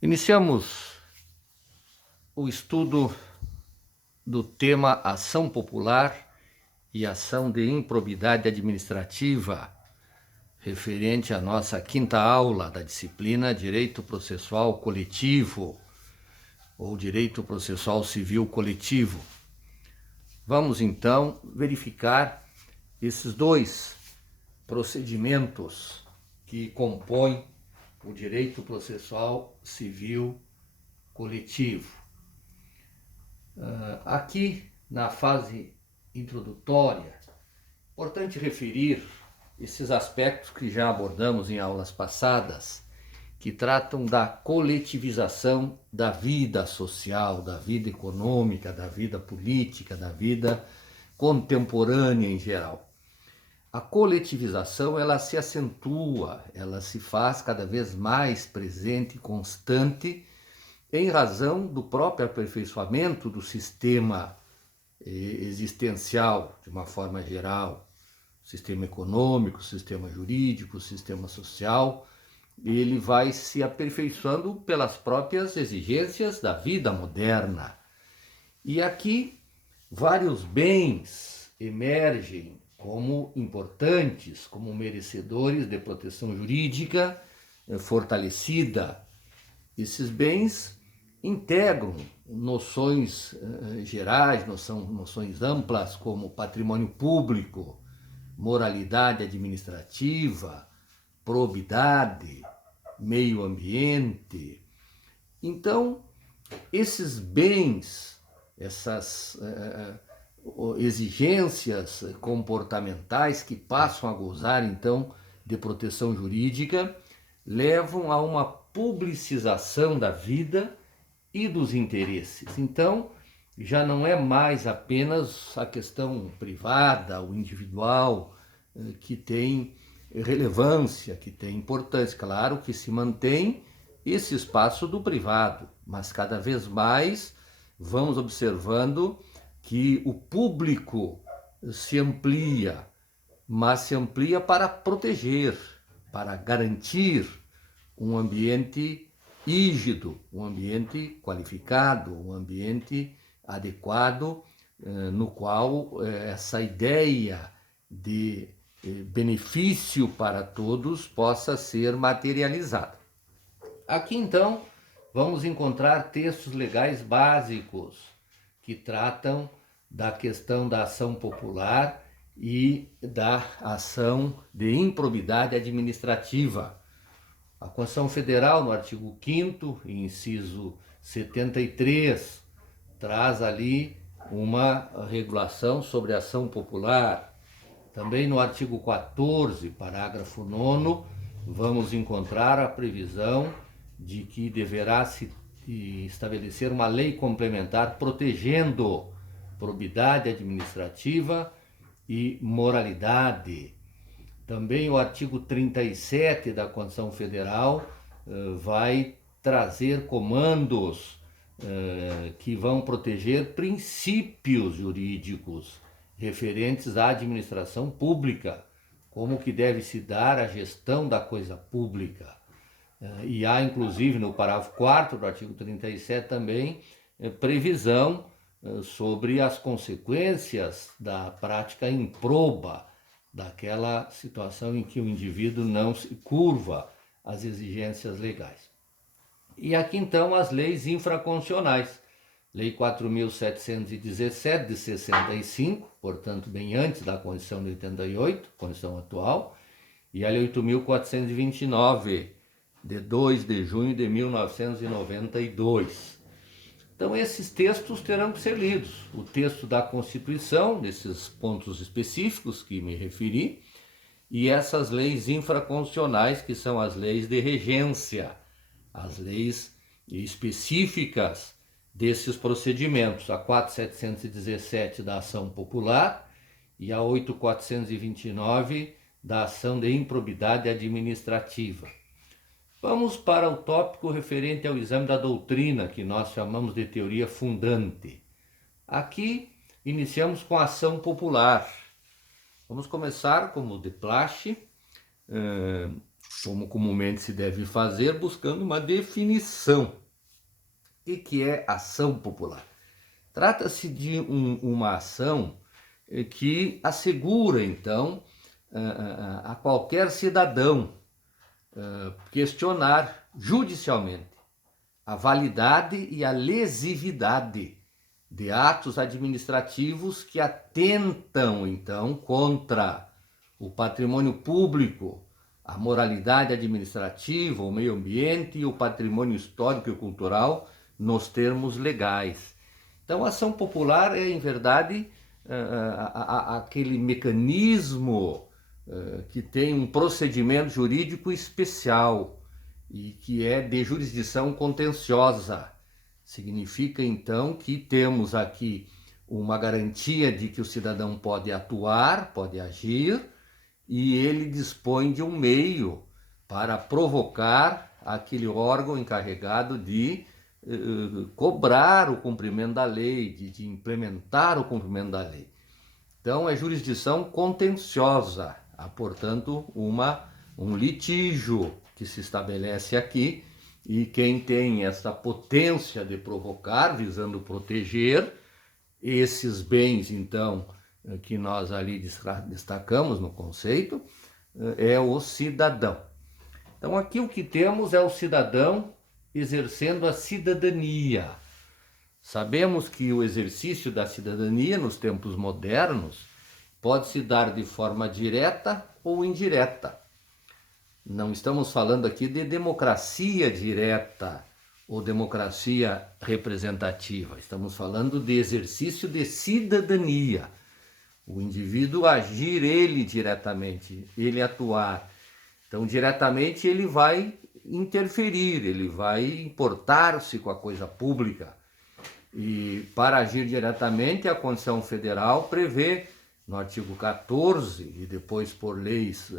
Iniciamos o estudo do tema ação popular e ação de improbidade administrativa, referente à nossa quinta aula da disciplina Direito Processual Coletivo ou Direito Processual Civil Coletivo. Vamos então verificar esses dois procedimentos que compõem o direito processual civil coletivo. Aqui na fase introdutória, importante referir esses aspectos que já abordamos em aulas passadas, que tratam da coletivização da vida social, da vida econômica, da vida política, da vida contemporânea em geral. A coletivização, ela se acentua, ela se faz cada vez mais presente e constante em razão do próprio aperfeiçoamento do sistema existencial, de uma forma geral, sistema econômico, sistema jurídico, sistema social, ele vai se aperfeiçoando pelas próprias exigências da vida moderna. E aqui vários bens emergem como importantes, como merecedores de proteção jurídica fortalecida. Esses bens integram noções gerais, noções amplas como patrimônio público, moralidade administrativa, probidade, meio ambiente. Então, esses bens, essas exigências comportamentais que passam a gozar então de proteção jurídica, levam a uma publicização da vida e dos interesses. Então, já não é mais apenas a questão privada, o individual, que tem relevância, que tem importância. Claro que se mantém esse espaço do privado, mas cada vez mais vamos observando que o público se amplia, mas se amplia para proteger, para garantir um ambiente rígido, um ambiente qualificado, um ambiente adequado, no qual essa ideia de benefício para todos possa ser materializada. Aqui então vamos encontrar textos legais básicos que tratam da questão da ação popular e da ação de improbidade administrativa. A Constituição Federal, no artigo 5º, inciso 73, traz ali uma regulação sobre a ação popular. Também no artigo 14, parágrafo 9º, vamos encontrar a previsão de que deverá se estabelecer uma lei complementar protegendo probidade administrativa e moralidade. Também o artigo 37 da Constituição Federal vai trazer comandos que vão proteger princípios jurídicos referentes à administração pública, como que deve se dar a gestão da coisa pública. E há, inclusive, no parágrafo 4º do artigo 37 também previsão sobre as consequências da prática improba, daquela situação em que o indivíduo não se curva às exigências legais. E aqui então as leis infraconstitucionais. Lei 4.717 de 65, portanto bem antes da Constituição de 88, Constituição atual, e a Lei 8.429 de 2 de junho de 1992. Então esses textos terão que ser lidos. O texto da Constituição, desses pontos específicos que me referi, e essas leis infraconstitucionais, que são as leis de regência, as leis específicas desses procedimentos, a 4.717 da ação popular e a 8.429 da ação de improbidade administrativa. Vamos para o tópico referente ao exame da doutrina, que nós chamamos de teoria fundante. Aqui iniciamos com a ação popular. Vamos começar, como de praxe, como comumente se deve fazer, buscando uma definição. O que é ação popular? Trata-se de uma ação que assegura, então, a qualquer cidadão questionar judicialmente a validade e a lesividade de atos administrativos que atentam, então, contra o patrimônio público, a moralidade administrativa, o meio ambiente e o patrimônio histórico e cultural nos termos legais. Então, a ação popular é, em verdade, aquele mecanismo que tem um procedimento jurídico especial e que é de jurisdição contenciosa. Significa, então, que temos aqui uma garantia de que o cidadão pode atuar, pode agir, e ele dispõe de um meio para provocar aquele órgão encarregado de cobrar o cumprimento da lei, de implementar o cumprimento da lei. Então, é jurisdição contenciosa, há, portanto, um litígio que se estabelece aqui, e quem tem essa potência de provocar, visando proteger esses bens, então, que nós ali destacamos no conceito, é o cidadão. Então, aqui o que temos é o cidadão exercendo a cidadania. Sabemos que o exercício da cidadania nos tempos modernos pode se dar de forma direta ou indireta. Não estamos falando aqui de democracia direta ou democracia representativa. Estamos falando de exercício de cidadania. O indivíduo agir ele diretamente, ele atuar. Então, diretamente ele vai interferir, ele vai importar-se com a coisa pública. E para agir diretamente, a Constituição Federal prevê, no artigo 14, e depois por leis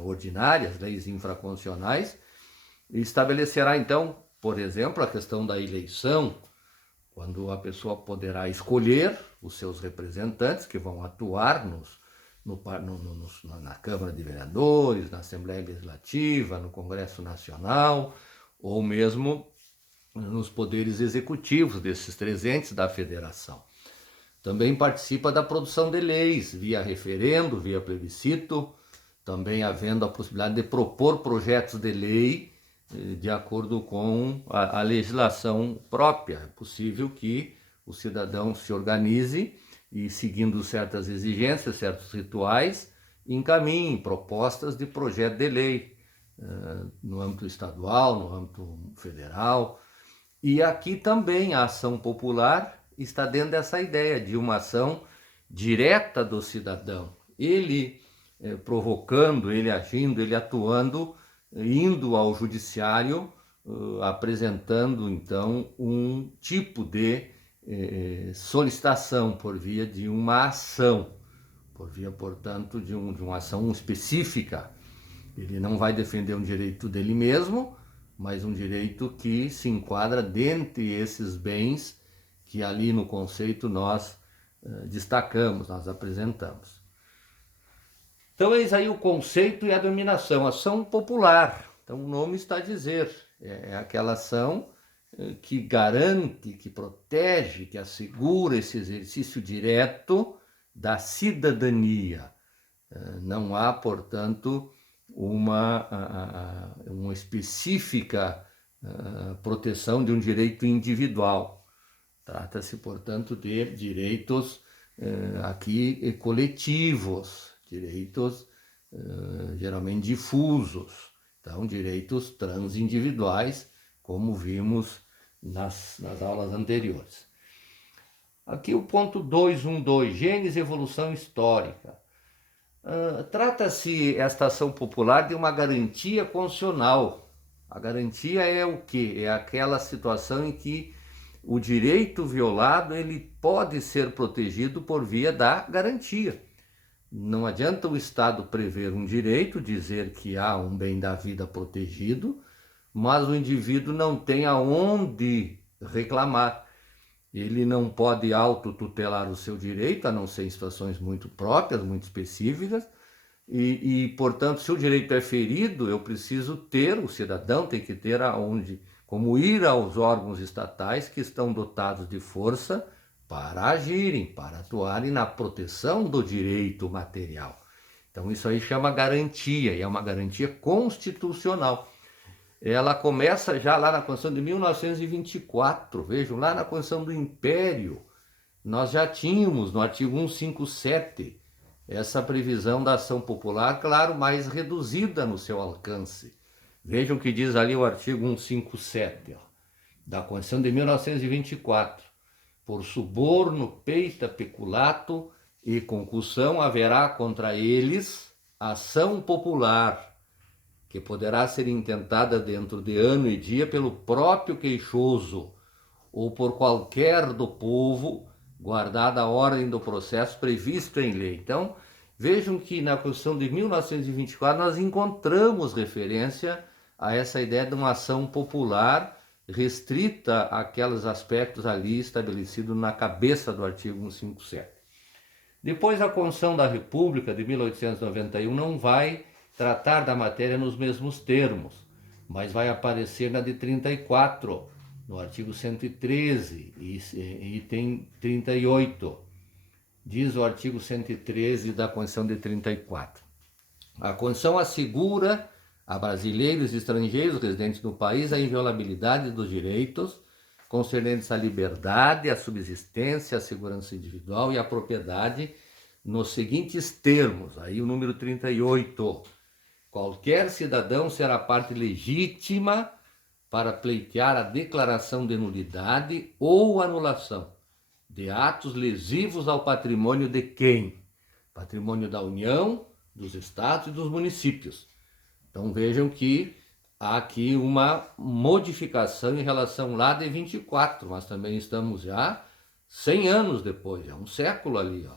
ordinárias, leis infraconstitucionais, estabelecerá então, por exemplo, a questão da eleição, quando a pessoa poderá escolher os seus representantes que vão atuar na Câmara de Vereadores, na Assembleia Legislativa, no Congresso Nacional, ou mesmo nos poderes executivos desses 3 entes da federação. Também participa da produção de leis, via referendo, via plebiscito, também havendo a possibilidade de propor projetos de lei de acordo com a legislação própria. É possível que o cidadão se organize e, seguindo certas exigências, certos rituais, encaminhe propostas de projeto de lei no âmbito estadual, no âmbito federal. E aqui também a ação popular está dentro dessa ideia de uma ação direta do cidadão. Ele provocando, ele agindo, ele atuando, indo ao judiciário, apresentando então um tipo de solicitação por via de uma ação, por via, portanto, de uma ação específica. Ele não vai defender um direito dele mesmo, mas um direito que se enquadra dentre esses bens que ali no conceito nós destacamos, nós apresentamos. Então, eis aí o conceito e a denominação, ação popular. Então, o nome está a dizer, é aquela ação que garante, que protege, que assegura esse exercício direto da cidadania. Não há, portanto, uma específica proteção de um direito individual. Trata-se, portanto, de direitos aqui coletivos, direitos geralmente difusos, então direitos transindividuais, como vimos nas aulas anteriores. Aqui o ponto 212, Gênese e evolução histórica. Trata-se esta ação popular de uma garantia constitucional. A garantia é o quê? É aquela situação em que o direito violado ele pode ser protegido por via da garantia. Não adianta o Estado prever um direito, dizer que há um bem da vida protegido, mas o indivíduo não tem aonde reclamar. Ele não pode autotutelar o seu direito, a não ser em situações muito próprias, muito específicas, Portanto, se o direito é ferido, eu preciso ter, o cidadão tem que ter aonde, como ir aos órgãos estatais que estão dotados de força para agirem, para atuarem na proteção do direito material. Então isso aí chama garantia, e é uma garantia constitucional. Ela começa já lá na Constituição de 1924, vejam, lá na Constituição do Império, nós já tínhamos no artigo 157 essa previsão da ação popular, claro, mais reduzida no seu alcance. Vejam o que diz ali o artigo 157, ó, da Constituição de 1924. Por suborno, peita, peculato e concussão haverá contra eles ação popular, que poderá ser intentada dentro de ano e dia pelo próprio queixoso ou por qualquer do povo, guardada a ordem do processo previsto em lei. Então, vejam que na Constituição de 1924 nós encontramos referência a essa ideia de uma ação popular restrita àqueles aspectos ali estabelecidos na cabeça do artigo 157. Depois, a Constituição da República de 1891 não vai tratar da matéria nos mesmos termos, mas vai aparecer na de 34, no artigo 113, item 38. Diz o artigo 113 da Constituição de 34. A Constituição assegura a brasileiros e estrangeiros residentes no país a inviolabilidade dos direitos concernentes à liberdade, à subsistência, à segurança individual e à propriedade nos seguintes termos. Aí o número 38. Qualquer cidadão será parte legítima para pleitear a declaração de nulidade ou anulação de atos lesivos ao patrimônio de quem? Patrimônio da União, dos Estados e dos municípios. Então vejam que há aqui uma modificação em relação lá de 24, mas também estamos já 100 anos depois, é um século ali.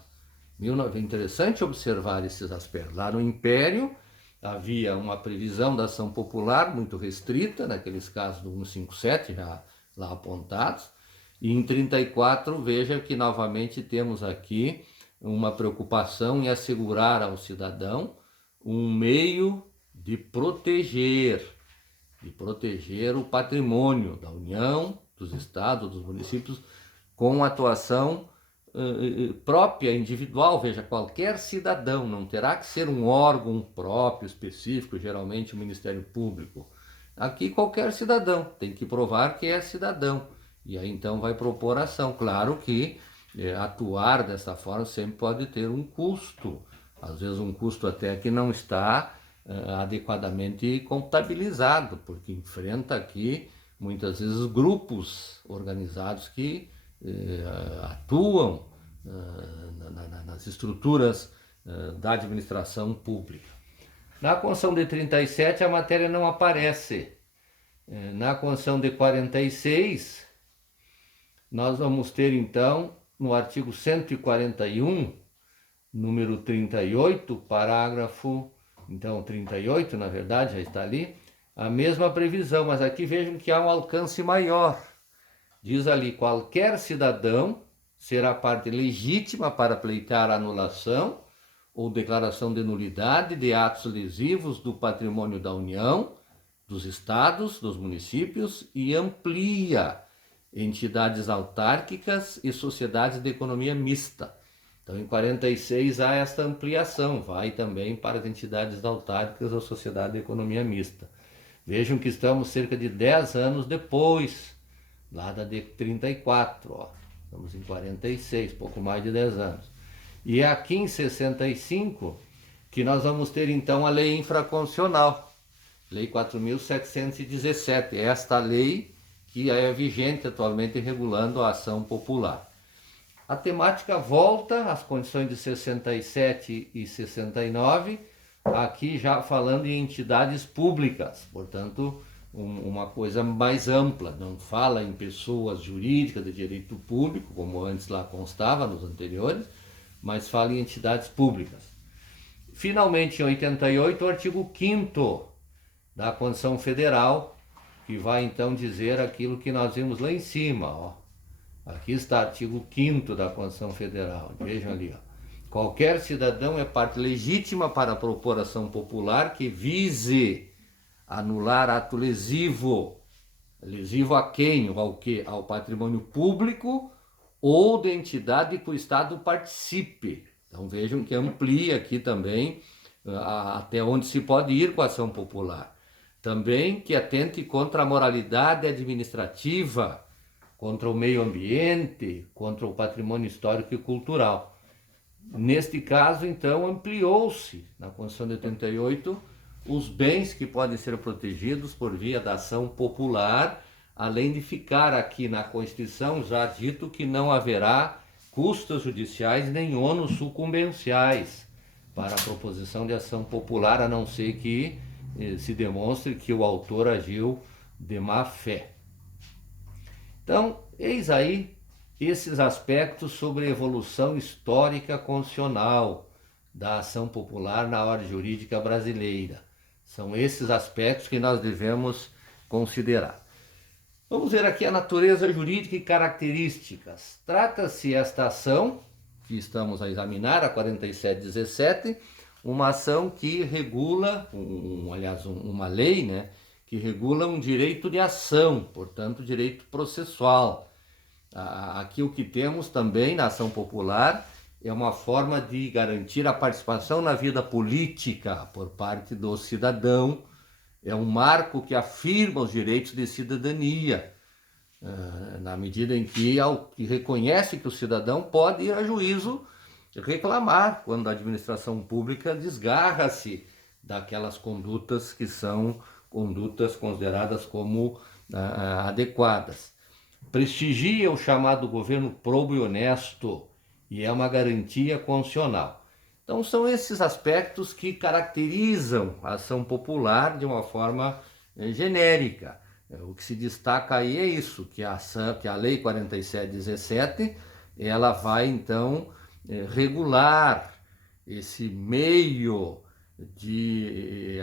Interessante observar esses aspectos. Lá no Império havia uma previsão da ação popular muito restrita, naqueles casos do 157 já lá apontados, e em 34 veja que novamente temos aqui uma preocupação em assegurar ao cidadão um meio de proteger o patrimônio da União, dos Estados, dos municípios, com atuação própria, individual. Veja, qualquer cidadão, não terá que ser um órgão próprio, específico, geralmente o Ministério Público. Aqui qualquer cidadão tem que provar que é cidadão, e aí então vai propor ação. Claro que atuar dessa forma sempre pode ter um custo, às vezes um custo até que não está adequadamente contabilizado, porque enfrenta aqui muitas vezes grupos organizados que atuam nas estruturas da administração pública. Na Constituição de 37 a matéria não aparece. Na Constituição de 46 nós vamos ter então no artigo 141, número 38, parágrafo, então 38 na verdade já está ali, a mesma previsão, mas aqui vejam que há um alcance maior. Diz ali, qualquer cidadão será parte legítima para pleitear a anulação ou declaração de nulidade de atos lesivos do patrimônio da União, dos Estados, dos municípios, e amplia entidades autárquicas e sociedades de economia mista. Então, em 46 há esta ampliação, vai também para as entidades autárquicas ou sociedade de economia mista. Vejam que estamos cerca de 10 anos depois, lá da de 34, estamos em 46, pouco mais de 10 anos. E é aqui em 65 que nós vamos ter então a lei infraconstitucional, lei 4.717, esta lei que é vigente atualmente regulando a ação popular. A temática volta às condições de 67 e 69, aqui já falando em entidades públicas, portanto, uma coisa mais ampla, não fala em pessoas jurídicas de direito público, como antes lá constava nos anteriores, mas fala em entidades públicas. Finalmente, em 88, o artigo 5º da Constituição Federal, que vai então dizer aquilo que nós vimos lá em cima. Aqui está o artigo 5º da Constituição Federal, vejam ali. Qualquer cidadão é parte legítima para propor ação popular que vise anular ato lesivo. Lesivo a quem? Ao quê? Ao patrimônio público ou da entidade que o Estado participe. Então vejam que amplia aqui também até onde se pode ir com a ação popular. Também que atente contra a moralidade administrativa, contra o meio ambiente, contra o patrimônio histórico e cultural. Neste caso, então, ampliou-se na Constituição de 88 os bens que podem ser protegidos por via da ação popular, além de ficar aqui na Constituição já dito que não haverá custas judiciais nem ônus sucumbenciais para a proposição de ação popular, a não ser que se demonstre que o autor agiu de má fé. Então, eis aí esses aspectos sobre a evolução histórica constitucional da ação popular na ordem jurídica brasileira. São esses aspectos que nós devemos considerar. Vamos ver aqui a natureza jurídica e características. Trata-se esta ação, que estamos a examinar, a 4717, uma ação que regula, uma lei, né, que regula um direito de ação, portanto, direito processual. Aqui o que temos também na ação popular é uma forma de garantir a participação na vida política por parte do cidadão. É um marco que afirma os direitos de cidadania, na medida em que reconhece que o cidadão pode ir a juízo reclamar quando a administração pública desgarra-se daquelas condutas que são condutas consideradas como adequadas. Prestigia o chamado governo probo e honesto e é uma garantia constitucional. Então são esses aspectos que caracterizam a ação popular de uma forma genérica. O que se destaca aí é isso, que a Lei 4717, ela vai então regular esse meio que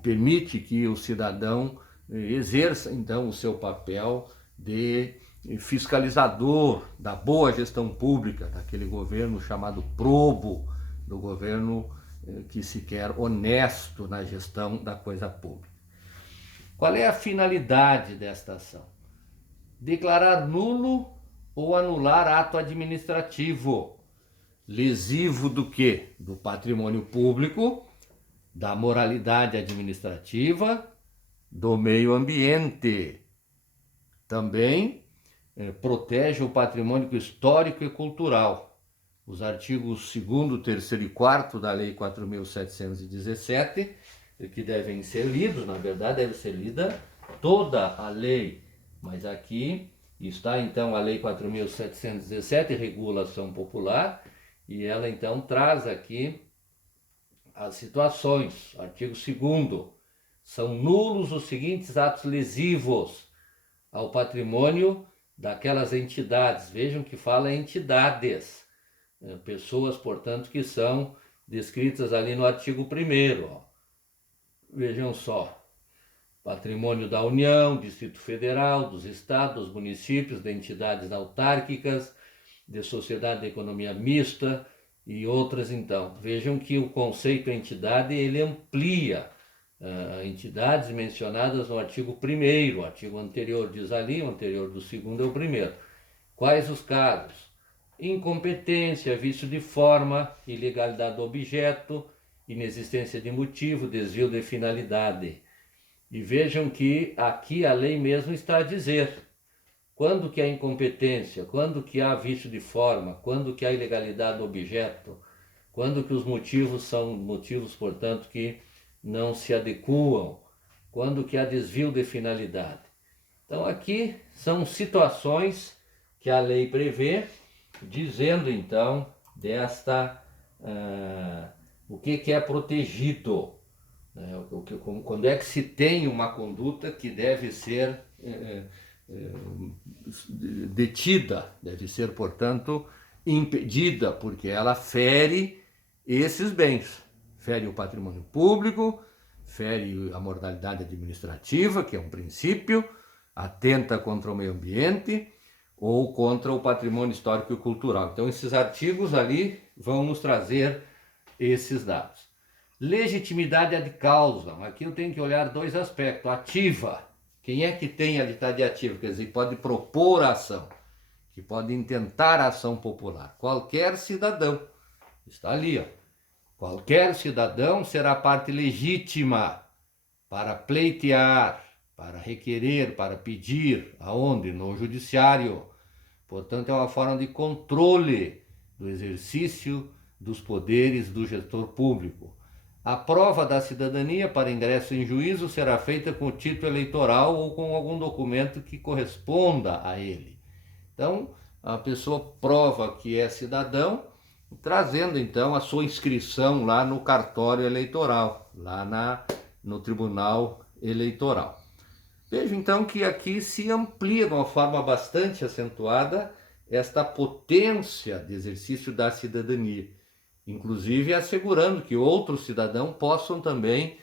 permite que o cidadão exerça então o seu papel de fiscalizador da boa gestão pública, daquele governo chamado probo, do governo que se quer honesto na gestão da coisa pública. Qual é a finalidade desta ação? Declarar nulo ou anular ato administrativo, lesivo do quê? Do patrimônio público, da moralidade administrativa, do meio ambiente. Também protege o patrimônio histórico e cultural. Os artigos 2º, 3º e 4º da Lei 4.717, que devem ser lidos, na verdade deve ser lida toda a lei, mas aqui está então a Lei 4.717, regulação popular, e ela então traz aqui as situações. Artigo 2º, são nulos os seguintes atos lesivos ao patrimônio daquelas entidades. Vejam que fala entidades, pessoas, portanto, que são descritas ali no artigo 1º. Vejam só, patrimônio da União, Distrito Federal, dos estados, dos municípios, de entidades autárquicas, de sociedade de economia mista e outras. Então, vejam que o conceito entidade, ele amplia entidades mencionadas no artigo 1º, o artigo anterior diz ali, o anterior do 2º é o 1º. Quais os casos? Incompetência, vício de forma, ilegalidade do objeto, inexistência de motivo, desvio de finalidade. E vejam que aqui a lei mesmo está a dizer quando que há incompetência, quando que há vício de forma, quando que há ilegalidade do objeto, quando que os motivos são motivos, portanto, que não se adequam, quando que há desvio de finalidade. Então aqui são situações que a lei prevê, dizendo então o que é protegido, quando é que se tem uma conduta que deve ser detida, deve ser, portanto, impedida, porque ela fere esses bens, fere o patrimônio público, fere a moralidade administrativa, que é um princípio, atenta contra o meio ambiente, ou contra o patrimônio histórico e cultural. Então esses artigos ali vão nos trazer esses dados. Legitimidade ad causam. Aqui eu tenho que olhar dois aspectos. Ativa. Quem é que tem a legitimidade ativa? Quer dizer, pode propor a ação, que pode intentar a ação popular. Qualquer cidadão. Está ali, ó. Qualquer cidadão será parte legítima para pleitear, para requerer, para pedir. Aonde? No judiciário. Portanto, é uma forma de controle do exercício dos poderes do gestor público. A prova da cidadania para ingresso em juízo será feita com o título eleitoral ou com algum documento que corresponda a ele. Então, a pessoa prova que é cidadão, trazendo então a sua inscrição lá no cartório eleitoral, lá no Tribunal Eleitoral. Vejo então que aqui se amplia de uma forma bastante acentuada esta potência de exercício da cidadania, inclusive assegurando que outros cidadãos possam também,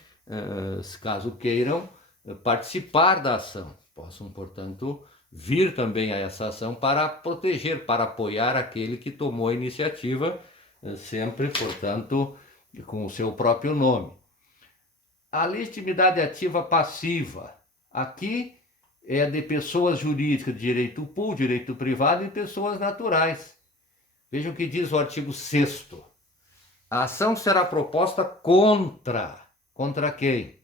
caso queiram, participar da ação, possam, portanto, vir também a essa ação para proteger, para apoiar aquele que tomou a iniciativa, sempre, portanto, com o seu próprio nome. A legitimidade ativa passiva, aqui é de pessoas jurídicas de direito público, direito privado e pessoas naturais. Vejam o que diz o artigo 6º. A ação será proposta contra quem?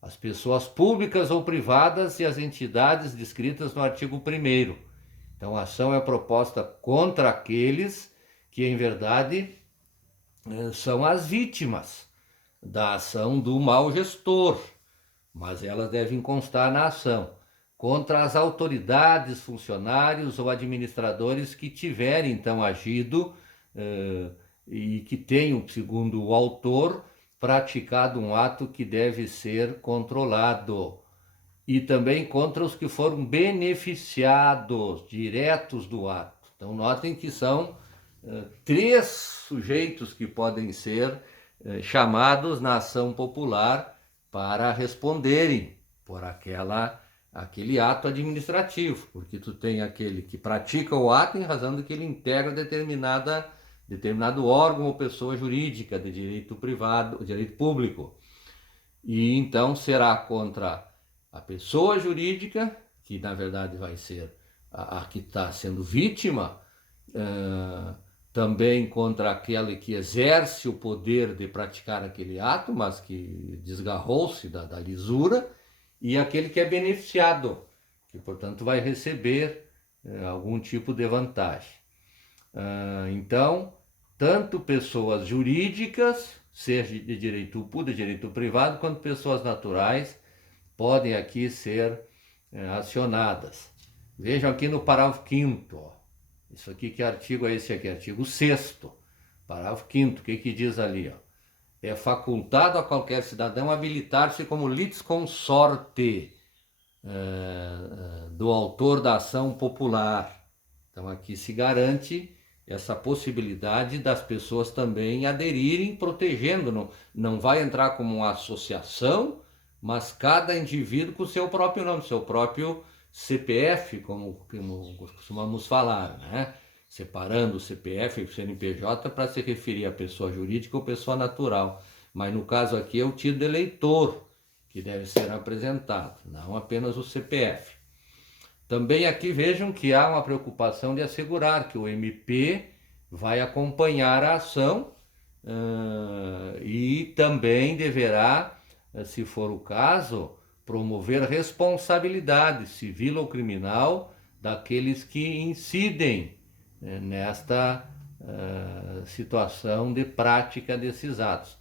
As pessoas públicas ou privadas e as entidades descritas no artigo 1º. Então a ação é proposta contra aqueles que em verdade são as vítimas da ação do mau gestor, mas elas devem constar na ação. Contra as autoridades, funcionários ou administradores que tiverem então agido e que tenham, segundo o autor, praticado um ato que deve ser controlado. E também contra os que foram beneficiados diretos do ato. Então notem que são 3 sujeitos que podem ser chamados na ação popular para responderem por aquele ato administrativo, porque tu tem aquele que pratica o ato em razão de que ele integra determinado órgão ou pessoa jurídica de direito privado, direito público. E então será contra a pessoa jurídica, que na verdade vai ser a que está sendo vítima, também contra aquele que exerce o poder de praticar aquele ato, mas que desgarrou-se da lisura, e aquele que é beneficiado, que portanto vai receber algum tipo de vantagem. Então, tanto pessoas jurídicas, seja de direito público, de direito privado, quanto pessoas naturais, podem aqui ser acionadas. Vejam aqui no parágrafo 5º, isso aqui que artigo é esse aqui? Artigo 6º, parágrafo 5º, o que diz ali? Ó? É facultado a qualquer cidadão habilitar-se como litisconsorte do autor da ação popular. Então aqui se garante essa possibilidade das pessoas também aderirem, protegendo, não vai entrar como uma associação, mas cada indivíduo com o seu próprio nome, seu próprio CPF, como costumamos falar, né? Separando o CPF e o CNPJ para se referir a pessoa jurídica ou pessoa natural. Mas no caso aqui é o título de eleitor que deve ser apresentado, não apenas o CPF. Também aqui vejam que há uma preocupação de assegurar que o MP vai acompanhar a ação e também deverá, se for o caso, promover responsabilidade civil ou criminal daqueles que incidem nesta situação de prática desses atos.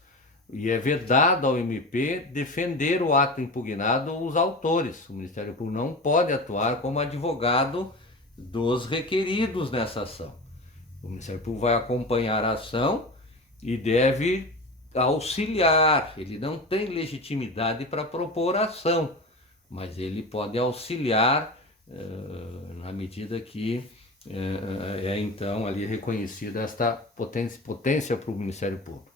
E é vedado ao MP defender o ato impugnado ou os autores. O Ministério Público não pode atuar como advogado dos requeridos nessa ação. O Ministério Público vai acompanhar a ação e deve auxiliar. Ele não tem legitimidade para propor a ação, mas ele pode auxiliar na medida que então ali reconhecida esta potência para o Ministério Público.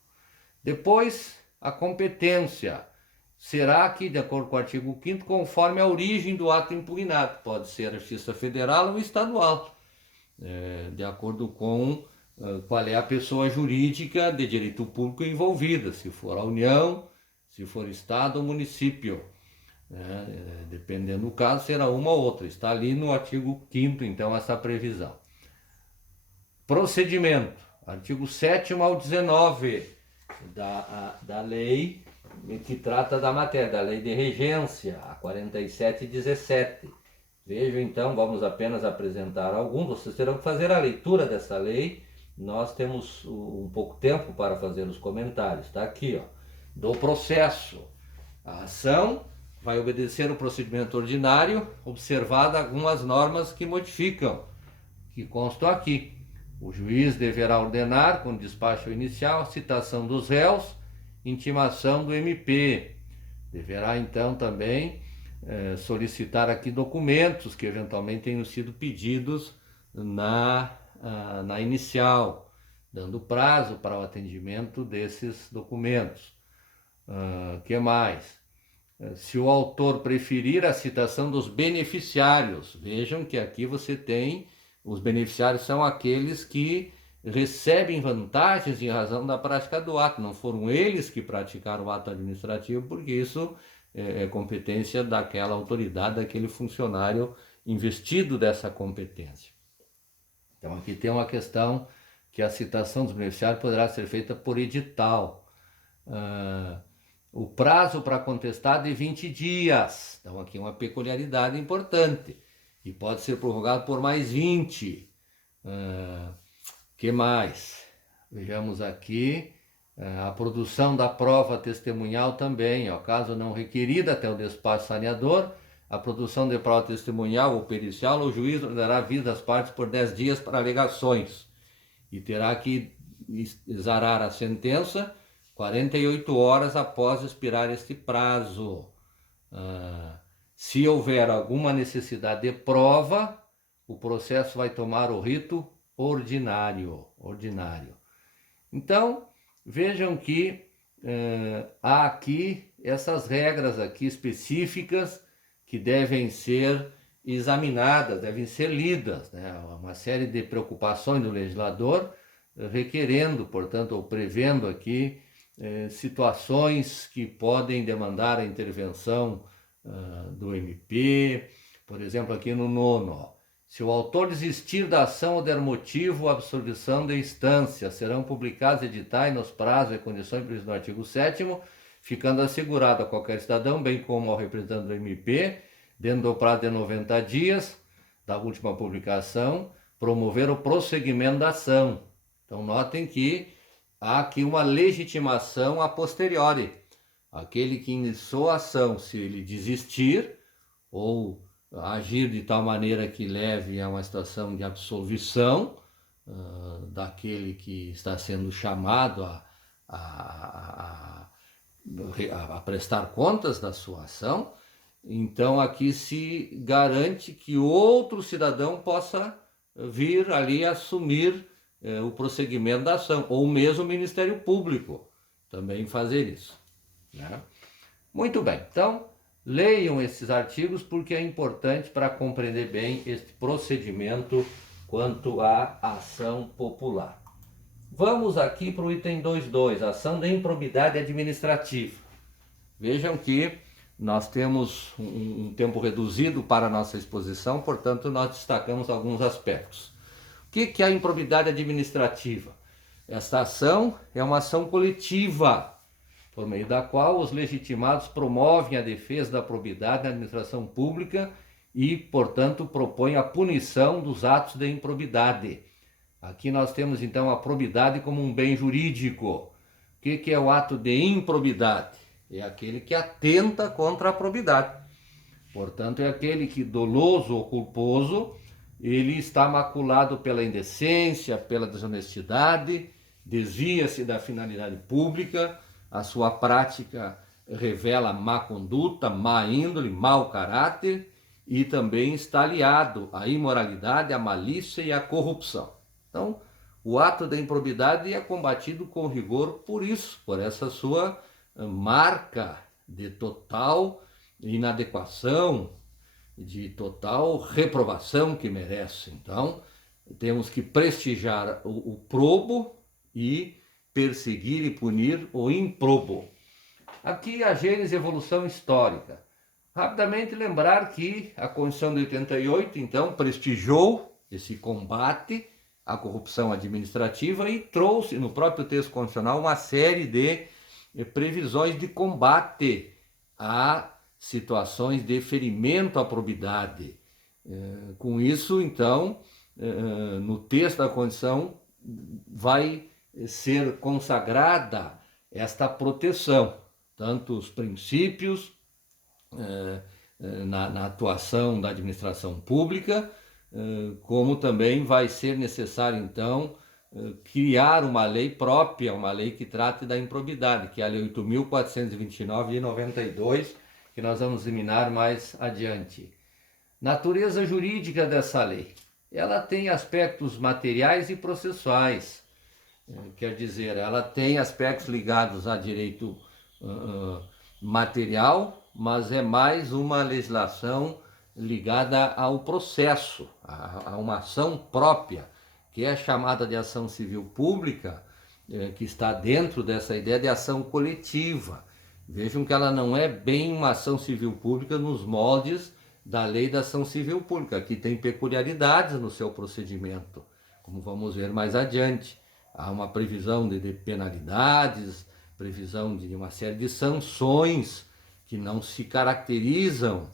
Depois, a competência será que, de acordo com o artigo 5º, conforme a origem do ato impugnado. Pode ser a Justiça Federal ou estadual. de acordo com qual é a pessoa jurídica de direito público envolvida, se for a União, se for Estado ou município. Dependendo do caso, será uma ou outra. Está ali no artigo 5º, então, essa previsão. Procedimento, artigo 7º ao 19 da lei que trata da matéria, da lei de regência, a 47/17. Vejam então, vamos apenas apresentar alguns, vocês terão que fazer a leitura dessa lei, nós temos um pouco tempo para fazer os comentários, está aqui, ó. Do processo, a ação vai obedecer o procedimento ordinário, observada algumas normas que modificam, que constam aqui. O juiz deverá ordenar, com despacho inicial, a citação dos réus, intimação do MP. Deverá, então, também solicitar aqui documentos que eventualmente tenham sido pedidos na inicial, dando prazo para o atendimento desses documentos. Que mais? Se o autor preferir a citação dos beneficiários, vejam que aqui você tem, os beneficiários são aqueles que recebem vantagens em razão da prática do ato, não foram eles que praticaram o ato administrativo, porque isso é competência daquela autoridade, daquele funcionário investido dessa competência. Então aqui tem uma questão que a citação dos beneficiários poderá ser feita por edital. O prazo para contestar é de 20 dias. Então aqui uma peculiaridade importante. E pode ser prorrogado por mais 20. Que mais? Vejamos aqui. A produção da prova testemunhal também, ó, caso não requerida até o despacho saneador, a produção de prova testemunhal ou pericial, o juiz dará vista às partes por 10 dias para alegações e terá que exarar a sentença 48 horas após expirar este prazo. Se houver alguma necessidade de prova, o processo vai tomar o rito ordinário. Então, vejam que há aqui essas regras aqui específicas que devem ser examinadas, devem ser lidas, né? Uma série de preocupações do legislador requerendo, portanto, ou prevendo aqui situações que podem demandar a intervenção do MP, por exemplo, aqui no 9º, se o autor desistir da ação ou der motivo à absolvição de instância, serão publicados editais nos prazos e condições previstos no artigo 7º, ficando assegurado a qualquer cidadão, bem como ao representante do MP, dentro do prazo de 90 dias da última publicação, promover o prosseguimento da ação. Então notem que há aqui uma legitimação a posteriori. Aquele que iniciou a ação, se ele desistir ou agir de tal maneira que leve a uma situação de absolvição daquele que está sendo chamado a prestar contas da sua ação, então aqui se garante que outro cidadão possa vir ali assumir o prosseguimento da ação, ou mesmo o Ministério Público também fazer isso, né? Muito bem, então leiam esses artigos porque é importante para compreender bem este procedimento quanto à ação popular. Vamos aqui para o item 2.2, ação de improbidade administrativa. Vejam que nós temos um tempo reduzido para a nossa exposição, portanto nós destacamos alguns aspectos. O que é a improbidade administrativa? Esta ação é uma ação coletiva, por meio da qual os legitimados promovem a defesa da probidade na administração pública e, portanto, propõem a punição dos atos de improbidade. Aqui nós temos, então, a probidade como um bem jurídico. O que é o ato de improbidade? É aquele que atenta contra a probidade. Portanto, é aquele que, doloso ou culposo, ele está maculado pela indecência, pela desonestidade, desvia-se da finalidade pública, a sua prática revela má conduta, má índole, mau caráter e também está aliado à imoralidade, à malícia e à corrupção. Então, o ato da improbidade é combatido com rigor por isso, por essa sua marca de total inadequação, de total reprovação que merece. Então, temos que prestigiar o probo e perseguir e punir o improbo. Aqui a gênese e evolução histórica. Rapidamente lembrar que a Constituição de 88, então, prestigiou esse combate à corrupção administrativa e trouxe no próprio texto constitucional uma série de previsões de combate a situações de ferimento à probidade. Com isso, então, no texto da Constituição vai ser consagrada esta proteção, tanto os princípios na atuação da administração pública, como também vai ser necessário, então, criar uma lei própria, uma lei que trate da improbidade, que é a Lei 8.429 de 92, que nós vamos examinar mais adiante. Natureza jurídica dessa lei. Ela tem aspectos materiais e processuais. Quer dizer, ela tem aspectos ligados a direito material, mas é mais uma legislação ligada ao processo, a uma ação própria, que é chamada de ação civil pública, que está dentro dessa ideia de ação coletiva. Vejam que ela não é bem uma ação civil pública nos moldes da lei da ação civil pública, que tem peculiaridades no seu procedimento, como vamos ver mais adiante. Há uma previsão de penalidades, previsão de uma série de sanções que não se caracterizam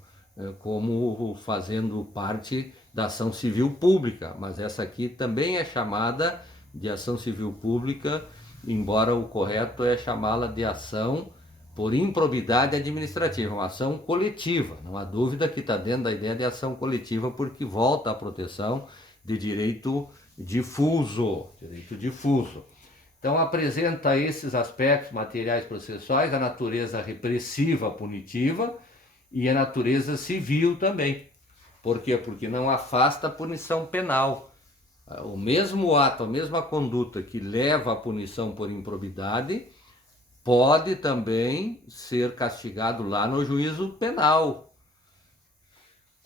como fazendo parte da ação civil pública, mas essa aqui também é chamada de ação civil pública, embora o correto é chamá-la de ação por improbidade administrativa, uma ação coletiva. Não há dúvida que está dentro da ideia de ação coletiva, porque volta à proteção de direito difuso. Então apresenta esses aspectos materiais processuais, a natureza repressiva punitiva e a natureza civil também. Por quê? Porque não afasta a punição penal. O mesmo ato, a mesma conduta que leva à punição por improbidade pode também ser castigado lá no juízo penal.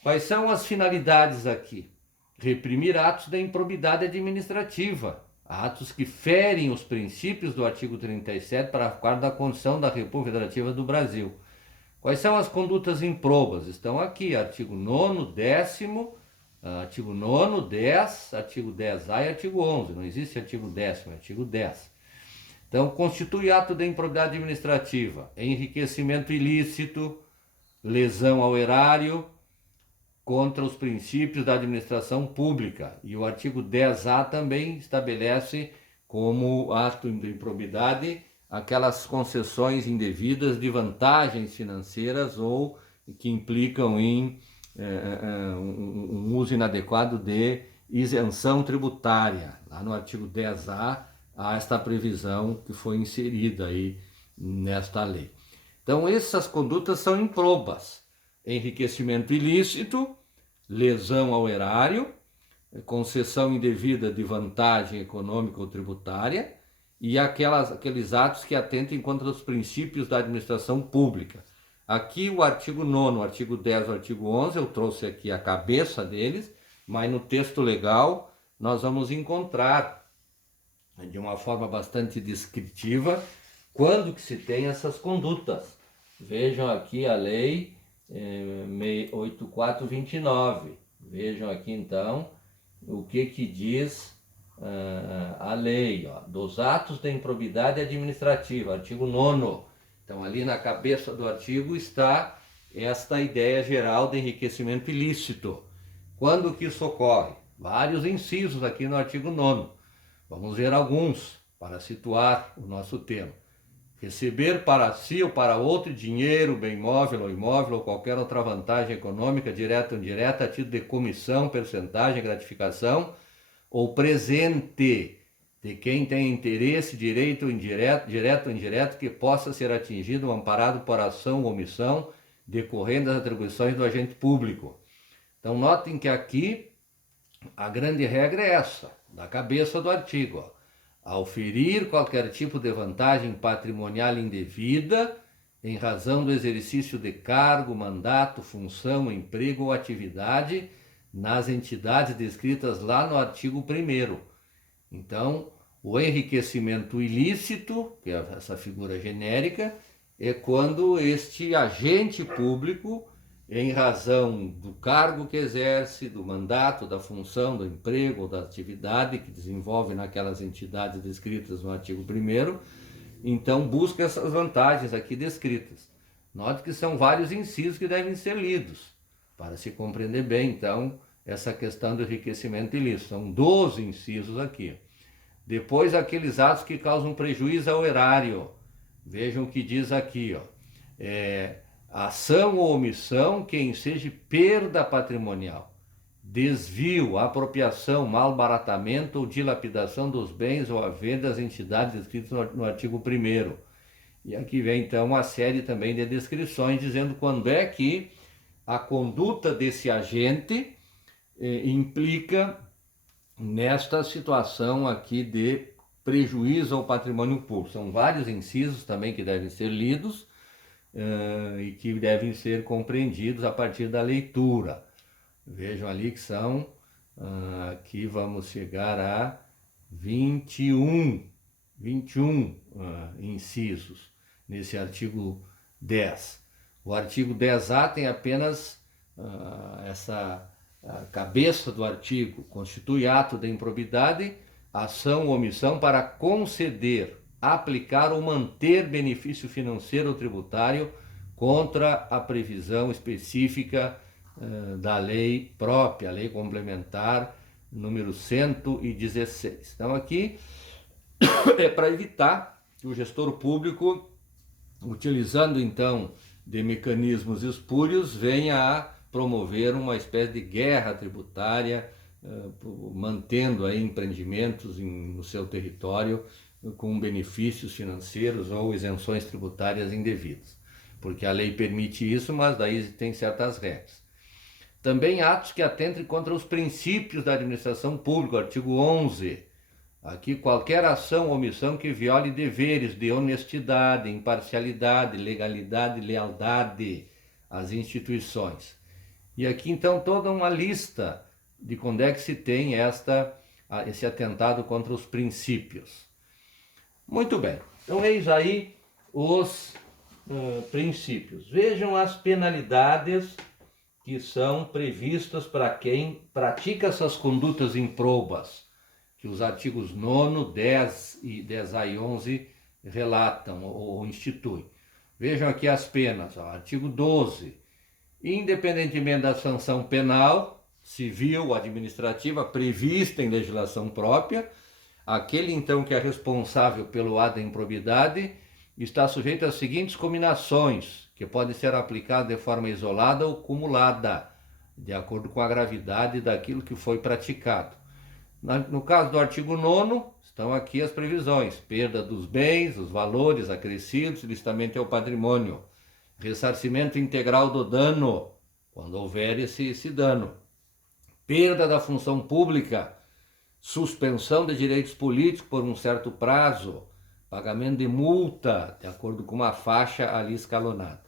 Quais são as finalidades aqui? Reprimir atos da improbidade administrativa, atos que ferem os princípios do artigo 37, parágrafo 4 da Constituição da República Federativa do Brasil. Quais são as condutas improbas? Estão aqui, artigo 9º, 10º, artigo 9º, 10, artigo 10A e artigo 11. Não existe artigo 10º, é artigo 10. Então, constitui ato de improbidade administrativa, enriquecimento ilícito, lesão ao erário, contra os princípios da administração pública. E o artigo 10A também estabelece como ato de improbidade aquelas concessões indevidas de vantagens financeiras ou que implicam em um uso inadequado de isenção tributária. Lá no artigo 10A há esta previsão que foi inserida aí nesta lei. Então essas condutas são improbas: enriquecimento ilícito, lesão ao erário, concessão indevida de vantagem econômica ou tributária e aqueles atos que atentem contra os princípios da administração pública. Aqui o artigo 9º, o artigo 10, o artigo 11, eu trouxe aqui a cabeça deles, mas no texto legal nós vamos encontrar de uma forma bastante descritiva quando que se tem essas condutas. Vejam aqui a lei 8429. Vejam aqui então o que diz a lei, dos atos da improbidade administrativa, artigo 9º. Então ali na cabeça do artigo está esta ideia geral de enriquecimento ilícito. Quando que isso ocorre? Vários incisos aqui no artigo 9º. Vamos ver alguns para situar o nosso tema. Receber para si ou para outro dinheiro, bem móvel ou imóvel ou qualquer outra vantagem econômica, direta ou indireta, a título de comissão, percentagem, gratificação ou presente de quem tem interesse direto ou indireto, que possa ser atingido ou amparado por ação ou omissão decorrendo das atribuições do agente público. Então notem que aqui a grande regra é essa, da cabeça do artigo. Ao ferir qualquer tipo de vantagem patrimonial indevida, em razão do exercício de cargo, mandato, função, emprego ou atividade, nas entidades descritas lá no artigo 1º. Então, o enriquecimento ilícito, que é essa figura genérica, é quando este agente público, em razão do cargo que exerce, do mandato, da função, do emprego ou da atividade que desenvolve naquelas entidades descritas no artigo 1º, então busca essas vantagens aqui descritas. Note que são vários incisos que devem ser lidos, para se compreender bem, então, essa questão do enriquecimento ilícito. São 12 incisos aqui. Depois, aqueles atos que causam prejuízo ao erário. Vejam o que diz aqui, ó. Ação ou omissão que enseje perda patrimonial, desvio, apropriação, malbaratamento ou dilapidação dos bens ou haver das entidades descritas no artigo 1º. E aqui vem então uma série também de descrições dizendo quando é que a conduta desse agente implica nesta situação aqui de prejuízo ao patrimônio público. São vários incisos também que devem ser lidos e que devem ser compreendidos a partir da leitura. Vejam ali que são, aqui vamos chegar a 21 incisos nesse artigo 10. O artigo 10A tem apenas essa cabeça do artigo, constitui ato de improbidade, ação ou omissão para conceder, aplicar ou manter benefício financeiro ou tributário contra a previsão específica da lei própria, a lei complementar número 116. Então aqui é para evitar que o gestor público, utilizando então de mecanismos espúrios, venha a promover uma espécie de guerra tributária, mantendo aí empreendimentos no seu território com benefícios financeiros ou isenções tributárias indevidas. Porque a lei permite isso, mas daí tem certas regras. Também atos que atentem contra os princípios da administração pública, artigo 11. Aqui, qualquer ação ou omissão que viole deveres de honestidade, imparcialidade, legalidade e lealdade às instituições. E aqui, então, toda uma lista de quando é que se tem esse atentado contra os princípios. Muito bem, então eis aí os princípios. Vejam as penalidades que são previstas para quem pratica essas condutas improbas, que os artigos 9, 10 e 10A e 11 relatam ou instituem. Vejam aqui as penas, artigo 12. Independentemente da sanção penal, civil ou administrativa prevista em legislação própria, aquele então que é responsável pelo ato da improbidade está sujeito às seguintes cominações, que podem ser aplicadas de forma isolada ou cumulada, de acordo com a gravidade daquilo que foi praticado. No caso do artigo 9, estão aqui as previsões: perda dos bens, os valores acrescidos, ilicitamente ao patrimônio, ressarcimento integral do dano, quando houver esse dano, perda da função pública, suspensão de direitos políticos por um certo prazo, pagamento de multa, de acordo com uma faixa ali escalonada.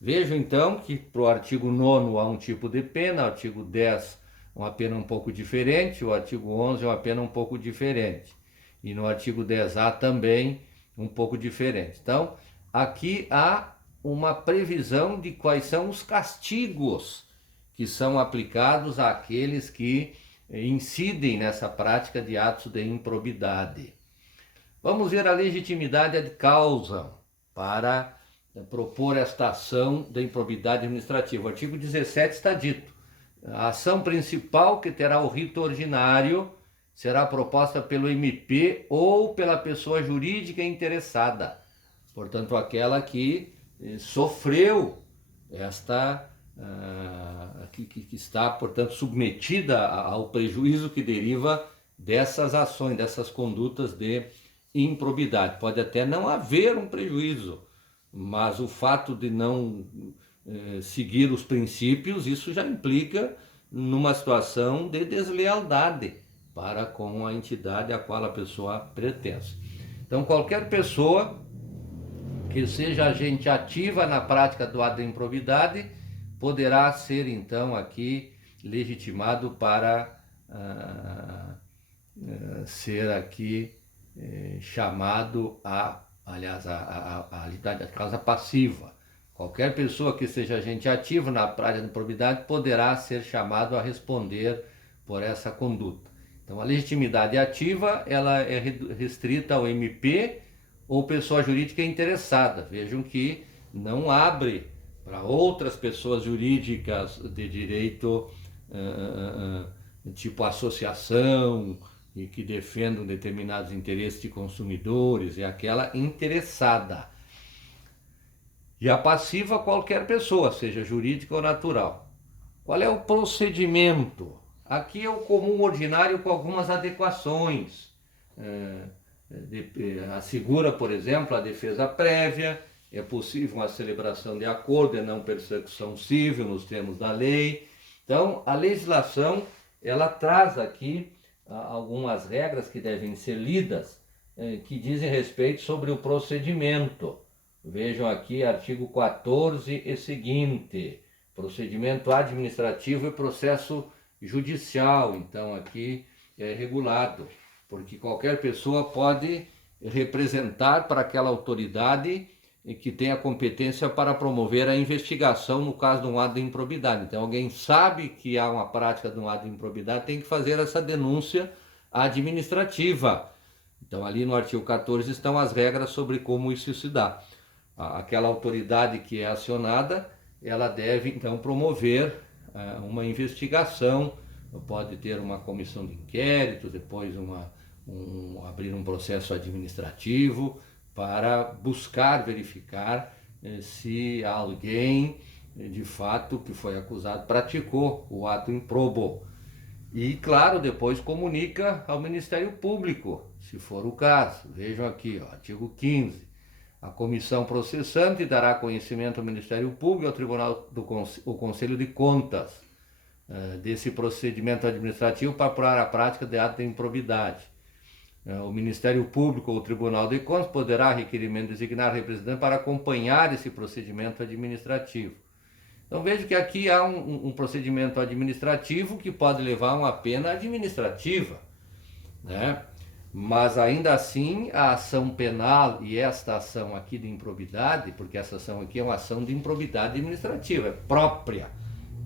Vejo então que para o artigo 9 há um tipo de pena, o artigo 10 uma pena um pouco diferente, o artigo 11 uma pena um pouco diferente, e no artigo 10A também um pouco diferente. Então, aqui há uma previsão de quais são os castigos que são aplicados àqueles que incidem nessa prática de atos de improbidade. Vamos ver a legitimidade ad causam para propor esta ação de improbidade administrativa. O artigo 17 está dito: a ação principal, que terá o rito ordinário, será proposta pelo MP ou pela pessoa jurídica interessada, portanto aquela que sofreu que está, portanto, submetida ao prejuízo que deriva dessas ações, dessas condutas de improbidade. Pode até não haver um prejuízo, mas o fato de não seguir os princípios, isso já implica numa situação de deslealdade para com a entidade a qual a pessoa pertence. Então, qualquer pessoa que seja agente ativa na prática do ato de improbidade poderá ser, então, aqui legitimado para ser aqui chamado a causa passiva. Qualquer pessoa que seja agente ativo na prática da improbidade poderá ser chamado a responder por essa conduta. Então, a legitimidade ativa ela é restrita ao MP ou pessoa jurídica interessada. Vejam que não abre para outras pessoas jurídicas de direito tipo associação e que defendam determinados interesses de consumidores, é aquela interessada. E a passiva, qualquer pessoa, seja jurídica ou natural. Qual é o procedimento? Aqui é o comum ordinário com algumas adequações. Assegura, por exemplo, a defesa prévia, é possível uma celebração de acordo e não persecução civil nos termos da lei. Então, a legislação, ela traz aqui algumas regras que devem ser lidas, que dizem respeito sobre o procedimento. Vejam aqui artigo 14 e seguinte, procedimento administrativo e processo judicial. Então aqui é regulado, porque qualquer pessoa pode representar para aquela autoridade que tem a competência para promover a investigação no caso de um ato de improbidade. Então alguém sabe que há uma prática de um ato de improbidade, tem que fazer essa denúncia administrativa. Então ali no artigo 14 estão as regras sobre como isso se dá. Aquela autoridade que é acionada, ela deve então promover uma investigação, pode ter uma comissão de inquérito, depois abrir um processo administrativo para buscar verificar se alguém de fato que foi acusado praticou o ato improbo. E claro, depois comunica ao Ministério Público, se for o caso. Vejam aqui, artigo 15. A comissão processante dará conhecimento ao Ministério Público e ao Tribunal o Conselho de Contas desse procedimento administrativo para apurar a prática de ato de improbidade. O Ministério Público ou o Tribunal de Contas poderá, a requerimento, designar representante para acompanhar esse procedimento administrativo. Então veja que aqui há um procedimento administrativo que pode levar a uma pena administrativa, né? Mas ainda assim a ação penal e esta ação aqui de improbidade, porque essa ação aqui é uma ação de improbidade administrativa, é própria,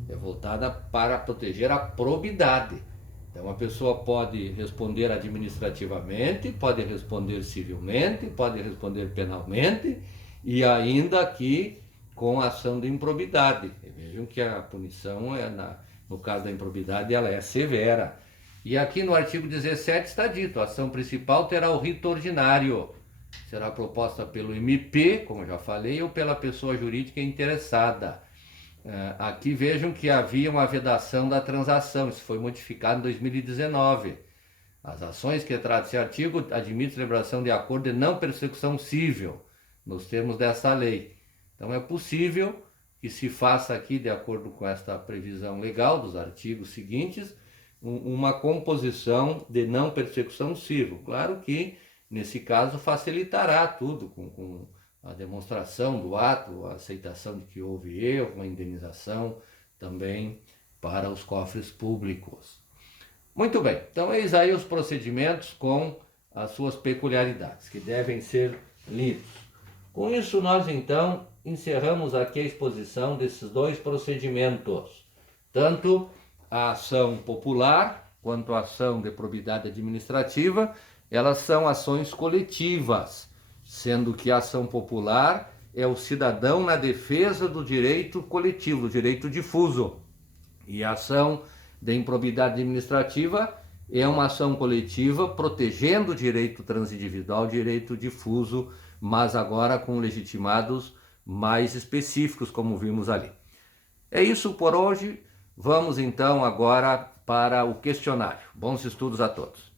é voltada para proteger a probidade. Então a pessoa pode responder administrativamente, pode responder civilmente, pode responder penalmente e ainda aqui com ação de improbidade. Vejam que a punição no caso da improbidade ela é severa. E aqui no artigo 17 está dito, a ação principal terá o rito ordinário, será proposta pelo MP, como eu já falei, ou pela pessoa jurídica interessada. Aqui vejam que havia uma vedação da transação, isso foi modificado em 2019. As ações que trata esse artigo admitem celebração de acordo de não persecução civil, nos termos dessa lei. Então é possível que se faça aqui, de acordo com esta previsão legal dos artigos seguintes, uma composição de não persecução civil. Claro que, nesse caso, facilitará tudo, com a demonstração do ato, a aceitação de que houve erro, uma indenização também para os cofres públicos. Muito bem, então eis aí os procedimentos com as suas peculiaridades, que devem ser lidos. Com isso, nós então encerramos aqui a exposição desses dois procedimentos, tanto a ação popular quanto a ação de probidade administrativa. Elas são ações coletivas, sendo que a ação popular é o cidadão na defesa do direito coletivo, do direito difuso. E a ação de improbidade administrativa é uma ação coletiva protegendo o direito transindividual, o direito difuso, mas agora com legitimados mais específicos, como vimos ali. É isso por hoje. Vamos então agora para o questionário. Bons estudos a todos.